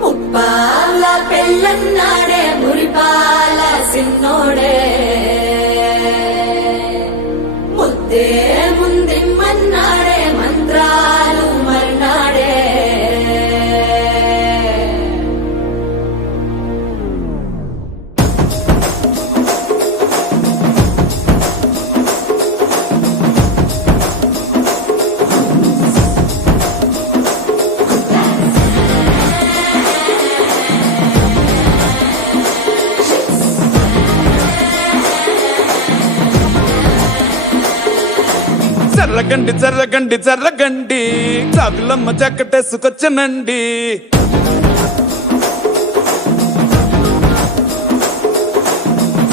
ముప్పాల పెళ్ళన్నాడే మురిపాల సిన్నోడే ముద్దే ముందిమ్మన్నాడే మంత్రాలు మర్నాడే జర్రగండి జర్రగండి జర్రగండి చాకులమ్మ చక్కటేసుకొచ్చనండి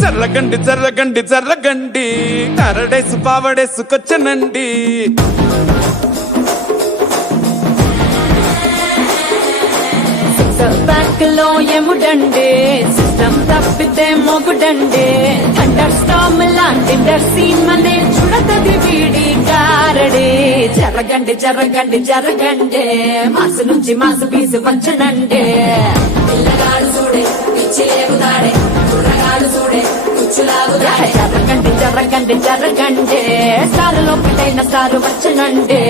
జర్రగండి జర్రగండి జర్రగండి కరడేసు పావడేసుకొచ్చనండి బ్యాంక్ లో ఎముడండి సిస్టమ్ తప్పితే మొగుడండి థండర్ స్టామ్ లాంటి సీమనే చూడతది వీడి కారడి జరగండి జరగండి జరగండి మాసు నుంచి మాసు పీసు పంచనండి పిల్లగాడు చూడే పిచ్చి లేగుతాడే కుర్రగాడు చూడే కుచ్చులాగుతాడే జరగండి జరగండి జరగండి సారులో పిల్లైన సారు వచ్చనండి